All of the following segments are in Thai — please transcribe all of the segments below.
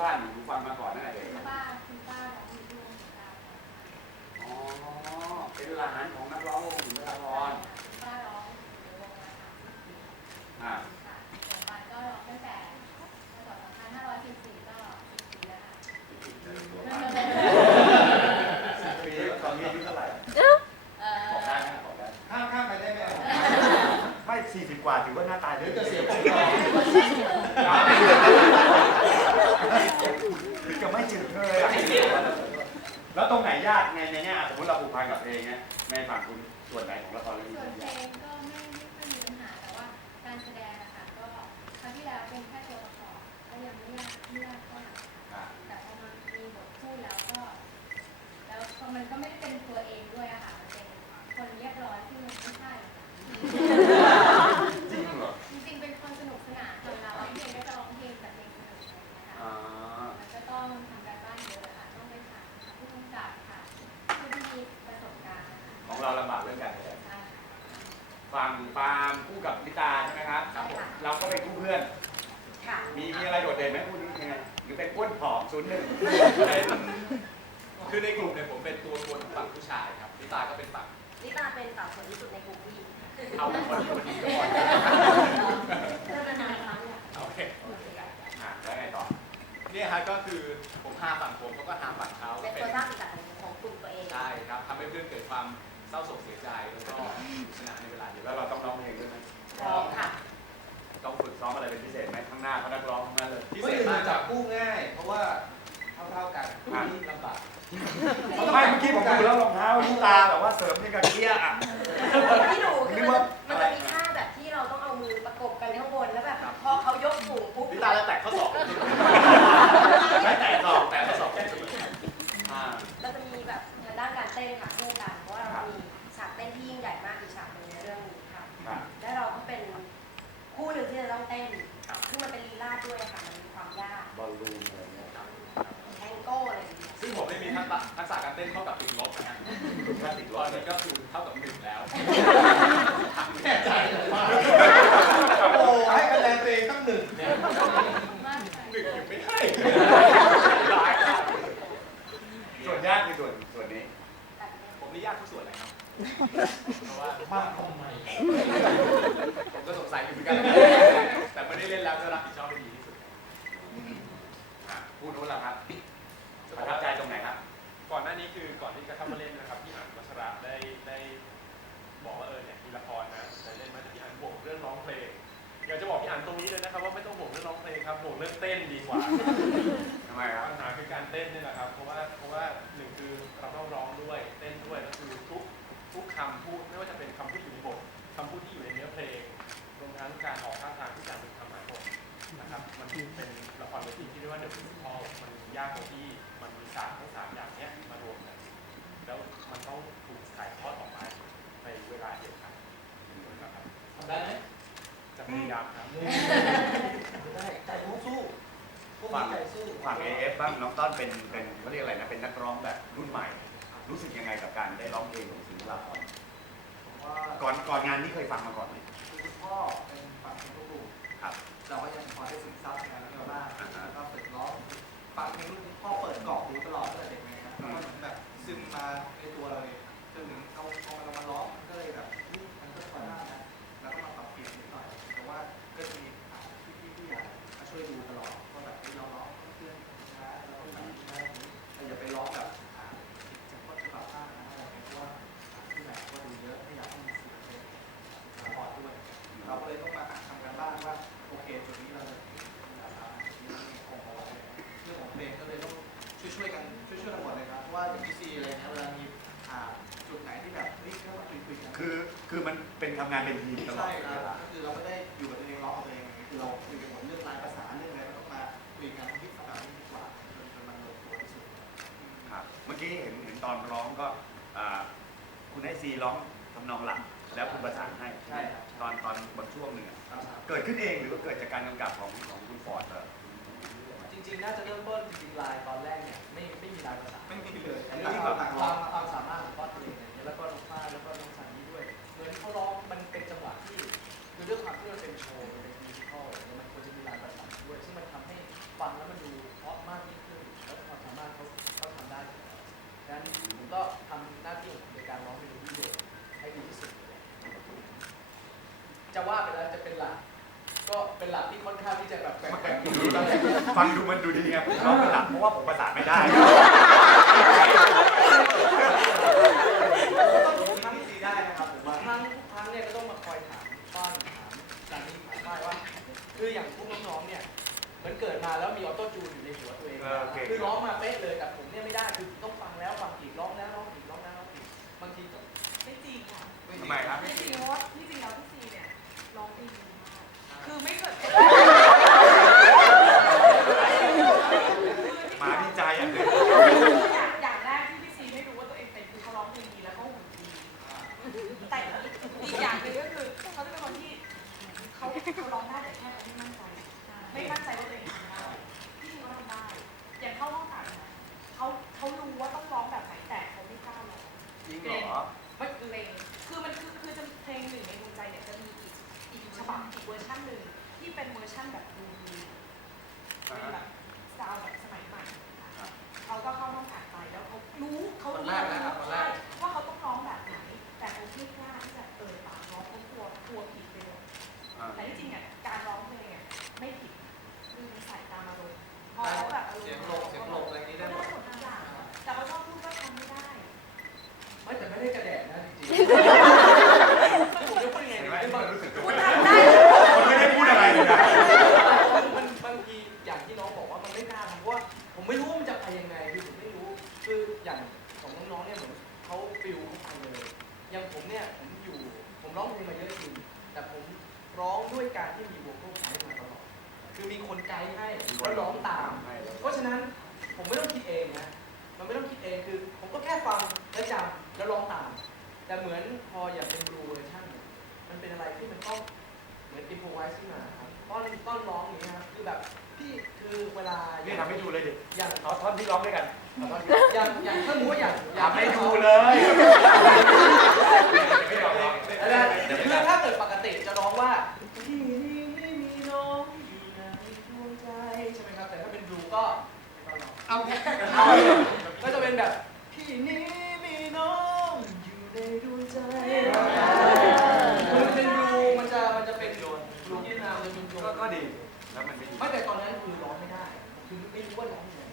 บ้านอยู่ฟังมาก่อนนั่นแหละเอง คุณป้าคุณป้าร้องมีลูกค่ะ อ๋อ เป็นหลานของนักร้องวงสุนทรภรณ์ คุณป้าร้องอยู่วงมาสามสิบปี อ่า ค่ะปัจจุบันก็ร้องตั้งแต่พศ2544ก็10ปีแล้วค่ะ ปีตอนนี้อายุเท่าไหร่ เอ่ บอกได้ อ ไหมบอกได้ ข้ามข้ามไปได้ไหม ไม่สี่สิบกว่าถือว่าหน้าตา เดี๋ เดี๋ ย ยว ว จะ จะ เสี เสี ย ย ผ ผม ม ก่อน จะไม่จืดเลยอะแล้วตรงไหนยาก ในในแง่สมมติเราผูกพันกับเพลงเนี่ยในฝั่งคุณส่วนไหนของละครเรื่องส่วนนี้เพลงก็ไม่ไม่ค่อยมีปัญหาแต่ว่าการแสดงนะคะก็ครั้งที่แล้วเป็นแค่ตัวประกอบก็ยังไม่ยากไม่ยากเท่าไหร่อ่าแต่พอมันมีบทพูดแล้วก็ แล้วพอมันก็ไม่ได้เป็นตัวเองด้วยอะค่ะมันเป็นคนเรียบร้อยที่มันไม่ใช่ คู่กับลิตาใช่ไหมครับใช่ค่ะเราก็เป็นคู่เพื่อน ค่ะ มีมีอะไรโดดเด่นไหมคู่นี้ยังไงหรือเป็นอ้วนผอมศูนย์หนึ่งเป็นคือในกลุ่มเนี่ยผมเป็นตัวตนของฝั่งผู้ชายครับลิตาก็เป็นฝั่งลิตาเป็นสาวสวยที่สุดในกลุ่มผู้หญิงค่ะเอาแต่คนที่คนนี้ก็พอเริ่มนานๆครั้งเนี่ยโอเคอะแล้วไงต่อเนี่ยฮะก็คือผมหาฝั่งผมเขาก็หาฝั่งเขาเป็นเป็นตัวสร้างสีสันของกลุ่มตัวเองใช่ครับทำให้เพื่อนเกิดความ เศร้าโศกเสียใจแล้วก็สนุกสนานในเวลาเดียวแล้วกันเราต้องร้องเพลงด้วยไหมพร้อมค่ะ ต้องฝึกซ้อมอะไรเป็นพิเศษไหมข้างหน้าเขานักร้องทั้งนั้นเลยพิไม่เศษได้มากคจัรับบคู่ง่าย เพราะว่าเท่าๆกันคู่นี้ลำบากไม่เมื่อกี้ผมดูแล้วรองเท้าลิตาแบบว่าเสริมนี่กับเกี้ยอะที่หนูคือนึกมันว่ามันจะมีท่าแบบที่เราต้องเอามือประกบกันข้างบนแล้วแบบพอเขายกสูงปุ๊บลิตาจะแตะข้อศอก ที่ยิ่งใหญ่มากอยู่ฉากหนึงในเรื่องนี้ค่ะ ครับ และเราก็เป็นคู่หนึ่งที่จะต้องเต้นครับซึ่งมันเป็นลีลาดด้วยค่ะ มันมีความยากบอลลูนอะไรเงี้ยแทงโก้อะไรอย่างเงี้ยซึ่งผมไม่มีทักษะทักษะการเต้นเท่ากับติดลบนะฮะถ้าติดตร้ออนนนี้ก็คือเท่ากับหนึ่งแล้วแน่ใจเลยว่าโอ้ให้คะแนนตัวเองตั้งหนึ่ง เนี่ย มากค่ะ หนึ่งยังไม่ให้ ส่วนยากคือส่วนส่วนนี้ การเต้น ผมนี่ยากทุกส่วนเลยครั บเพราะว่ามาทำไมผมก็สงสัยอยู่เหมือนกัน แต่ไม่ได้เล่นแล้วก็รับผิดชอบให้ดีที่สุดอะพูดนู้นแหละครับประทับใจตรงไหนครับ ก่อนหน้านี้คือก่อนที่จะเข้ามาเล่นนะครับพี่อันวัชระได้ได้บอกว่าเออเนี่ยมีละครนะจะเล่นมาแต่พี่อันห่วงเรื่องร้องเพลงอยากจะบอกพี่อันตรงนี้เลยนะครับว่าไม่ต้องห่วงเรื่องร้องเพลงครับห่วงเรื่องเต้นดีกว่าทำไมครับปัญหาคือการเต้นนี่แหละ พวกนี้ใจสู้ฝั่ง AF บ้างน้องต้อนเป็นเป็นเขาเรียกอะไรนะเป็นนักร้องแบบรุ่นใหม่ รู้สึกยังไงกับการได้ร้องเพลงของศิลปากรผมว่าก่อนก่อนงานนี้เคยฟังมาก่อนไหมคุณพ่อเป็นฝั่งเป็นผู้ปลูกครับ เราก็ยังพอได้ซึมซับในนั้นเราบ้างแล้วก็ฝึกร้องฟังเพลงรุ่นคุณพ่อเปิดกรอบดูตลอดตั้งแต่เด็กเลยครับแล้วก็เหมือนแบบซึมมาในตัวเราเลย ทำงานเป็นทีมตลอดใช่คเวรับลาก็คือเราไม่ได้อยู่กับตัวเองร้องกับตัวเองอย่างนี้คือเราคุยกันหมดเรื่องลายภาษาเรื่องอะไรเราต้องมาคุยกันที่ทำแบบนี้ดีกว่าจนจนมันลงตัวที่สุดครับเมื่อกี้เห็นเห็นตอนร้องก็อ่าคุณไอซีร้องทำนองหลักแล้วคุณประสานให้ใช่ครับตอนตอนบางช่วงหนึ่งอะครับเกิดขึ้นเองหรือว่าเกิดจากการกำกับของของคุณฟอร์ดเหรอจริงๆ น่าจะเริ่มต้นจริงๆลายตอนแรกเนี่ยไม่ไม่มีลายภาษาไม่มีเลยแต่แต่เรื่เรื่อองงที่ที่แบเราบต่างคร้อวางมความสามารถของป้า คือด้วยความที่เราเป็นโชว์เป็นมิวสิคอลเงี้ยมันควรจะมีลายประดับด้วย ซึ่งมันทำให้ฟังแล้วมันดูเพราะมากยิ่งขึ้น แล้วความสามารถเขาเขาทำได้ดังนั้นผมก็ทำหน้าที่ในการร้องเพลงวิดีโอให้ดีที่สุดเลยจะว่าไปแล้วจะเป็นหลัก ก็เป็นหลักที่ค่อนข้างที่จะแบบแปลกๆดูแล้ฟังดูมันดูดีไงผมร้องเป็นหลักเพราะว่าผมประสานไม่ได้ คืออย่างพวกน้องๆเนี่ยเหมือนเกิดมาแล้วมีออโต้จูนอยู่ในหัวตัวเองเออโอเคคือร้องมาเป๊ะเลยแต่ผมเนี่ยไม่ได้คือต้องฟังแล้วฟังอีกร้องแล้วร้องอีกร้องแล้วร้องอีกบางทีต้องไม่จริงค่ะ ทำไมครับ ไม่จริงเพราะ มีคนไกด์ให้แล้วร้องตาม เพราะฉะนั้นผมไม่ต้องคิดเองนะมันไม่ต้องคิดเองคือ ผมก็แค่ฟังแล้วจำแล้วร้องตาม แต่เหมือนพออย่างเป็นบลูเวอร์ชันเนี่ยมันเป็นอะไรที่มันต้องเหมือนอินโฟไวซ์ขึ้นมาครับต้อนต้อนร้องอย่างนี้ยครับคือแบบพี่คือเวลานี่ทำให้ดูเลยดิอย่างเอาท่อนที่ร้องด้วยกันอย่างอย่างถ้ารู้ว่าอย่างอย่างทำให้ดูเลยไม่ยอมร้องแล้วคือถ้าเกิดปกติ ไม่ต้องร้องเอาก็จะเป็นแบบพี่นี้มีน้องอยู่ในดวงใจมันเป็นรูมันจะมันจะเป็นรูที่นามันเป็นรูก็ก็ดีแล้วมันไม่ดีไม่แต่ตอนนั้นคือร้องไม่ได้คือไม่รู้ว่าร้องยังไง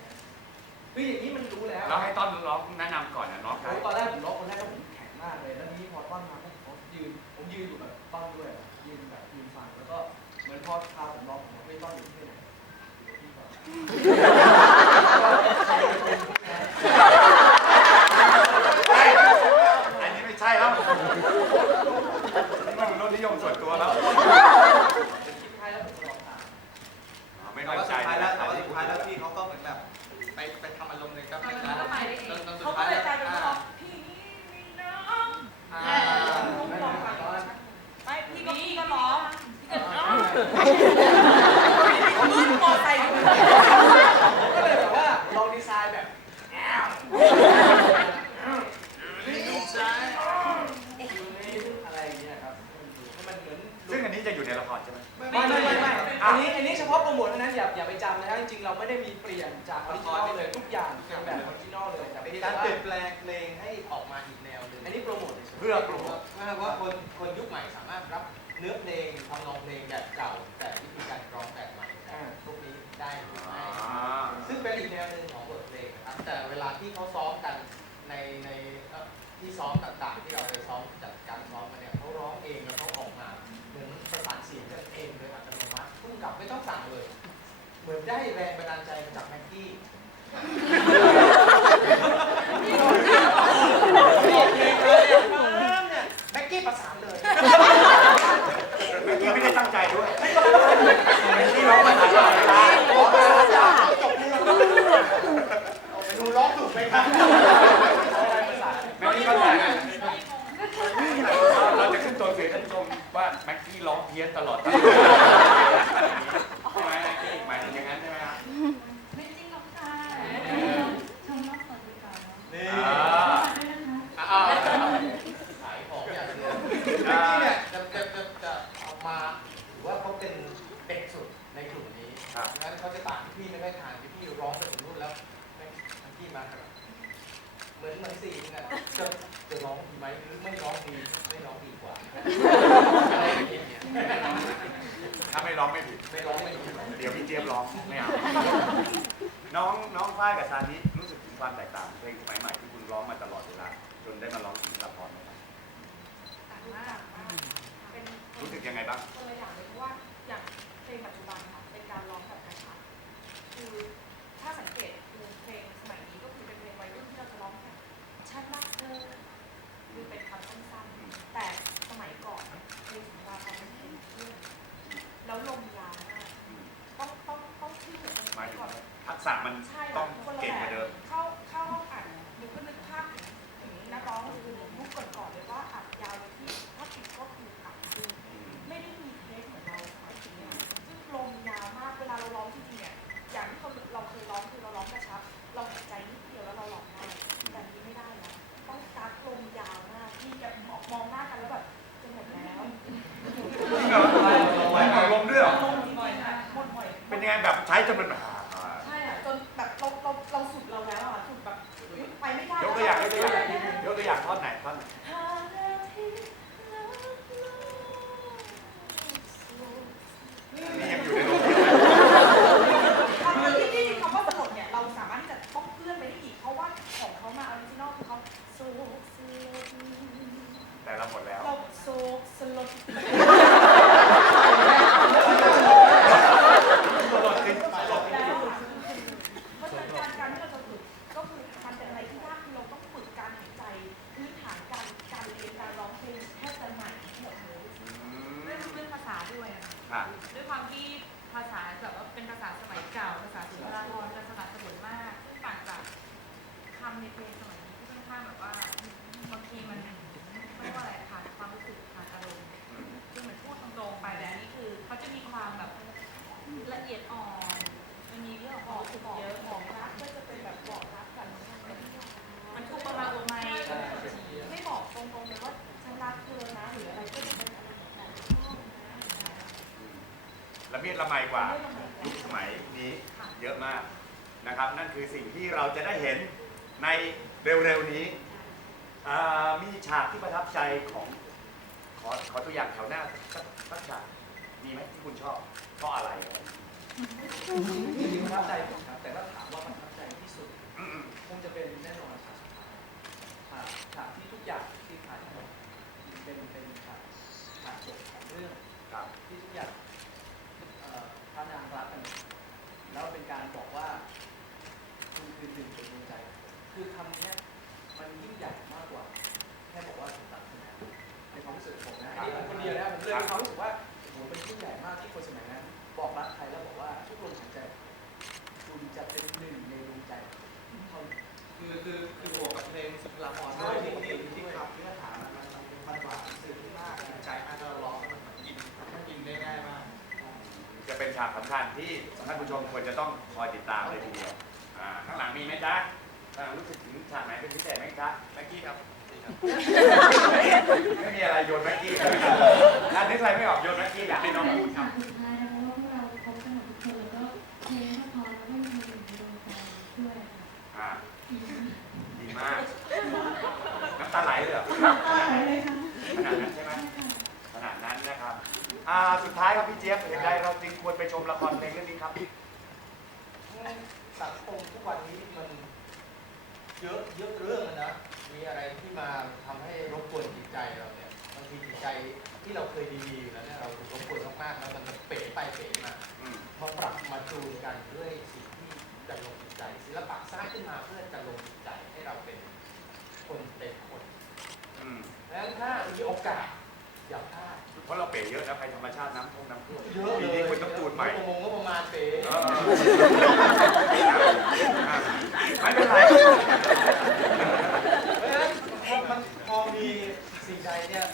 คืออย่างนี้มันรู้แล้วเราให้ต้อนร้องแนะนำก่อนนะร้องครโอ้ตอนแรกผมร้องคนแรกก็ผมแข็งมากเลยแล้วนี้พอต้อนมาผมผมยืนผมยืนอยู่แบบต้อนด้วยยืนแบบยืนฟังแล้วก็เหมือนพอพาผมร้องผมไม่ต้อนอยู่ที่ไหนอยู่ที่ก่อนนี้ไม่ใช่แล้วนี่มันรสนิยมส่วนตัวแล้ว คิดท้ายแล้วผมร้องตาม ไม่ แต่ น้อย ว่า ใจ สุดท้ายแล้วแต่ แต่ ว่าสุดท้ายแล้วพี่เขาก็เหมือนแบบไปไปทำอารมณ์เลยครับ ตอนนั้นก็ไปได้เอง จนสุ เขา ด ก็ ท้าย เลย แล้ว กลายเป็นว่า อ่า พี่นี่มีน้อง อ่า ไม่ได้ตอน ไม่พี่ก็พี่ก็ร้องพี่ก็ร้องมืดมอไซค์อยู่ ก็เลยแบบว่าลองดีไซน์แบบอะไรอย่างเงี้ยครับให้มันเหมือน ซึ่งอันนี้จะอยู่ในละครใช่ไหม ไม่ไม่ไม่ไม่อั นนี้อันนี้เฉพาะโปรโมทเท่านั้นอย่าอย่าไปจำนะครับจริงๆเราไม่ได้มีเปลี่ยนจากออริจินอลเลยทุกอย่างเป็นแบบออริจินอลเลยแต่เป็นเพียงการแต่ว่าเปลี่ยนแปลงเพลงให้ออกมาอีกแนวหนึ่งอันนี้โปรโมทเฉยเพื่อโปรโมทว่าว่าคนคนยุคใหม่สามารถรับเนื้อเพลงทำนองเพลงแบบเก่าแต่วิธีการร้องแบบใหม่พวกนี้ได้หรือไม่ซึ่งเป็นอีกแนวหนึ่งของบทเพลงนะครับแต่เวลาที่เขาซ้อมกันในในเอ่อที่ซ้อมต่างๆ ที่เราไปซ้อม เหมือนได้แรงบันดาลใจมาจากแม็กกี้ แม็กกี้ประสานเลย เมื่อกี้ไม่ได้ตั้งใจด้วยที่ร้องมาตลอดเวลา หนูร้องถูกไหมครับ แม็กกี้เข้าใจนะเราจะขึ้นตัวเสียงท่านผู้ชมว่าแม็กกี้ร้องเพี้ยนตลอดใช่ไหมแม็กกี้หมายถึงอย่างนั้นใช่ไหมครับ ไม่จริงหรอกค่ะชมรอบคนดีกว่าเนาะ นี่ อ่า อ้าวขายของอย่างเดียว แม็กกี้เนี่ยจะจะจะจะออกมาถือว่าเขาเป็นเด็กสุดในกลุ่มนี้ครับ งั้นเขาจะต่างที่พี่ไม่ได้ทานที่พี่ร้องไปถึงนู่นแล้วแม็กกี้มาแบบเหมือนมือนเหมือนสี่เนี่ยจะจะร้องดีไหมหรือไม่ร้องดีไม่ร้องดีกว่าอะไรอย่างเงี้ยถ้าไม่ร้องไม่ผิด ไม่ร้องไม่ดีเดี๋ยวพี่เจี๊ยบร้องไม่เอา น้องน้องฝ้ายกับซานิรู้สึกถึงความแตกต่าง ไงบ้าง แต่เราหมดแล้ว เราโซกสลด แบบละเอียดอ่อน มันมีเรื่องของความรู้สึกเยอะของรักก็จะเป็นแบบบอกรักกันมันถูกประมาณตัวไม่ไม่บอกตรงๆเลยว่าฉันรักเธอนะหรืออะไรก็จะเป็นอะไรแบบนั้นละเมียดละไมกว่ายุคสมัยนี้เยอะมากนะครับ นั่นคือสิ่งที่เราจะได้เห็นในเร็วๆนี้มีฉากที่ประทับใจของขอขอตัวอย่างแถวหน้าสักฉาก มีไหมที่คุณชอบเพราะอะไรอะไรจริงๆประทับใจผมครับแต่ถ้าถาม ฉากสำคัญที่ท่านผู้ชมควรจะต้องคอยติดตามเลยทีเดียวอ่าข้างหลังมีไหมจ๊ะอ่ารู้สึกถึงฉากไหนเป็นพิเศษไหมจ๊ะแม็กกี้ครับนี่ครับไม่มีอะไรโยนแม็กกี้ถ้านึกอะไรไม่ออกโยนแม็กกี้อยากให้น้องพูดครับสุดท้ายแล้วเพราะว่าพวกเราพบกันหมดทุกคนแล้วก็เพลงก็พอแล้วก็มีเพลงดวงใจด้วยค่ะอ่าดีมาก น้ำตาไหลเลยเหรออะไรเลยค่ะขนาดนั้นใช่ไหมขนาดนั้นนะครับ อ่าสุดท้ายครับพี่เจี๊ยบเห็นใดเราจึงควรไปชมละครเพลงเรื่องนี้ครับ สังคมทุกวันนี้มันเยอะเยอะเรื่องอะนะ มีอะไรที่มาทำให้รบกวนจิตใจเราเนี่ยบางทีจิตใจที่เราเคยดีๆอยู่แล้วเนี่ยเราถูกรบกวนมากๆแล้วมันจะเป๋ไปเป๋มาอืมมาปรับมาจูนกันด้วยสิ่งที่จะลงจิตใจศิลปะสร้างขึ้นมาเพื่อจะลงจิตใจให้เราเป็นคนเต็มคนอืมดังนั้นถ้ามีโอกาสอย่าพลาด เพราะเราเป๋เยอะนะภัยธรรมชาติน้ำท่วมน้ำท่วมเยอะเลปียนี้คุณต้องจูนใหม่งงก็ประมาณเป๋ เออไม่เป็นไร เพราะฉะนั้นพอมันพอมีสิ่งใดเนี่ย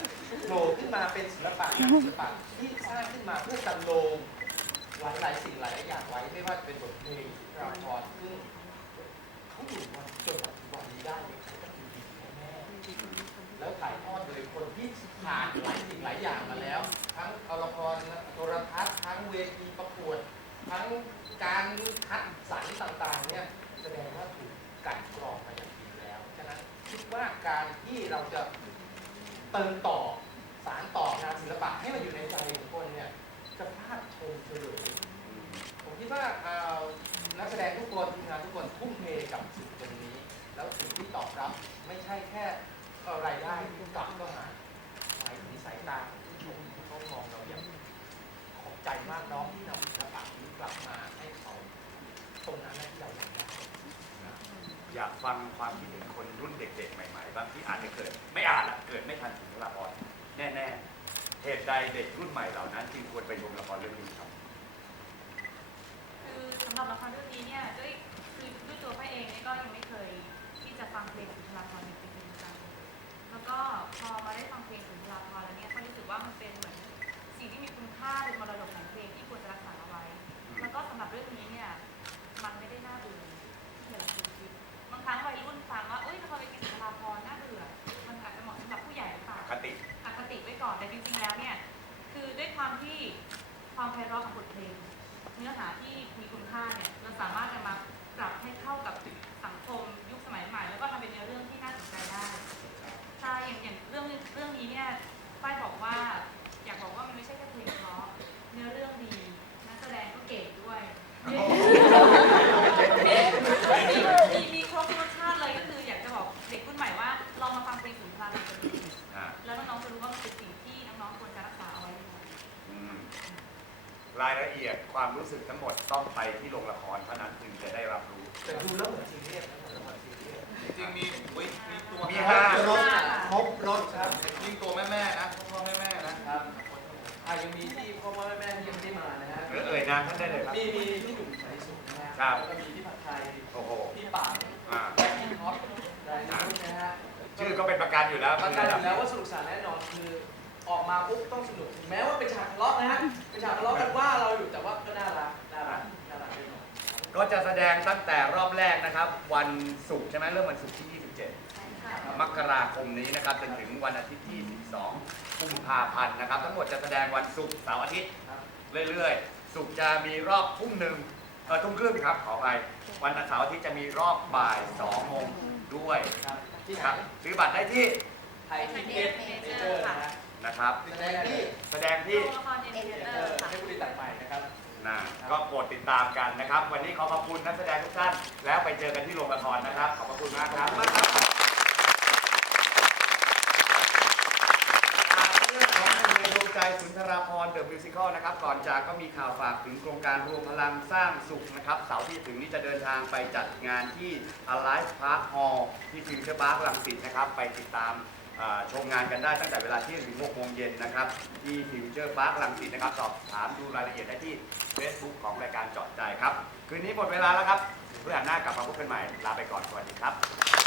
โผล่ขึ้นมาเป็นศิลปะงานศิลปะที่สร้างขึ้นมาเพื่อจันโลงหลายหลายๆสิ่งหลายๆอย่างไว้ไม่ว่าจะเป็นบทเพลงละครซึ่งเขาอยู่มาจนปัจจุบันนี้ได้เนี่ยเขาก็คือดีแน่ๆแล้วถ่ายทอดโดยคนที่ผ่านหลายสิ่งหลายอย่างมาแล้ว ทั้งเอาละครโทรทัศน์ทั้งเวทีประกวด ทั้งการคัดสรรต่างๆ เนี่ยแสดงว่าถูกกลันกรองมาอย่างดีแล้ว ฉะนั้น คิดว่าการที่เราจะ เติมต่อสารต่องานศิลปะให้มันอยู่ในใจของคนเนี่ยจะพลาดชมเฉลยผมคิดว่าเอ่อนักแสดงทุกคนทีมงานทุกคนทุ่มเทกับสิ่งตรงนี้ แล้วสิ่งที่ตอบรับไม่ใช่แค่อ่อรายได้ที่กลับเข้ามาหมายถึงสายตาของผู้ชมที่เขามองเราอย่างขอบใจมากน้องที่นำศิลปะนี้กลับมาให้เขาตรงนั้นนะที่เราอยากได้ อยากฟังความคิดเห็นคนรุ่นเด็ก ๆ ใหม่ๆ บางที่อาจจะเกิด ไม่อาจอะเกิดไม่ทันถึงละครแน่ๆเหตุใดเด็กรุ่นใหม่เหล่านั้นจึงควรไปชมละครเรื่องนี้ครับ คือสำหรับละครเรื่องนี้เนี่ยด้วยคือด้วยตัวป้าเองเนี่ยก็ยังไม่เคยที่จะฟังเพลงสุนทรภรณ์เป็นจริงจังแล้วก็พอมาได้ฟังเพลงสุนทรภรณ์แล้วเนี่ยก็รู้สึกว่ามันเป็นเหมือนสิ่งที่มีคุณค่าเป็นมรดกของเพลงที่ควรจะรักษาเอาไว้ แล้วก็สำหรับเรื่องนี้เนี่ยมันไม่ได้น่าเบื่อ คิดบางครั้งวัยรุ่นฟังว่าเอ้ยละครเวทีสุนทรภรน่าเบื่อ มันอาจจะเหมาะสำหรับผู้ใหญ่หรือเปล่าคติ อคติไว้ก่อนแต่จริงๆแล้วเนี่ยคือด้วยความที่ความไพเราะของบทเพลงเนื้อหาที่มีคุณค่าเนี่ยเราสามารถ เอ่ยนามท่านได้เลยครับ มีมีที่หนุ่มสายสุขนะฮะครับแล้วก็มีที่ผัดไทยโอ้โหที่ป่าอ่าและที่ฮอตรายนี้นะฮะชื่อก็เป็นประกันอยู่แล้วประกันอยู่แล้วว่าสนุกสนานแน่นอนคือออกมาปุ๊บต้องสนุกถึงแม้ว่าเป็นฉากทะเลาะนะฮะเป็นฉากทะเลาะกันว่าเราอยู่แต่ว่าก็น่ารักน่ารักน่ารักแน่นอนก็จะแสดงตั้งแต่รอบแรกนะครับ วันศุกร์ใช่ไหมเริ่มวันศุกร์ที่ 27 มกราคมนี้นะครับจนถึงวันอาทิตย์ที่ 12 กุมภาพันธ์นะครับ ทั้งหมดจะแสดงวันศุกร์เสาร์อาทิตย์ครับเรื่อยๆ ศุกร์จะมีรอบทุ่มหนึ่งเออทุ่มครึ่งครับขอไปวันเสาร์อาทิตย์จะมีรอบบ่าย2โมงด้วยครับที่ครับซื้อบัตรได้ที่ไทยทีเอสเนเจอร์นะฮะนะครับ แสดงที่แสดงที่โรงละครเอ็นเตอเออร์ค่ะ ให้ผู้ติดตัดไปนะครับ นะก็โปรดติดตามกันนะครับ วันนี้ขอขอบคุณนักแสดงทุกท่าน แล้วไปเจอกันที่โรงละครนะครับ ขอบพระคุณมากครับมากครับเรื่องของ เพลงดวงใจสุนทราพรเดอะมิวสิคลนะครับ ก่อนจากก็มีข่าวฝากถึงโครงการรวมพลังสร้างสุขนะครับ เสาร์ที่ถึงนี้จะเดินทางไปจัดงานที่ Alive Park Hall ที่ฟิวเจอร์พาร์คลังสิตนะครับ ไปติดตามชมงานกันได้ตั้งแต่เวลาเที่ยงถึง6โมงเย็นนะครับ ที่ฟิวเจอร์พาร์คลังสิตนะครับ สอบถามดูรายละเอียดได้ที่ Facebook ของรายการจาะใจครับ คืนนี้หมดเวลาแล้วครับเพื่อหันหน้ากลับมาพบกันใหม่ ลาไปก่อน สวัสดีครับ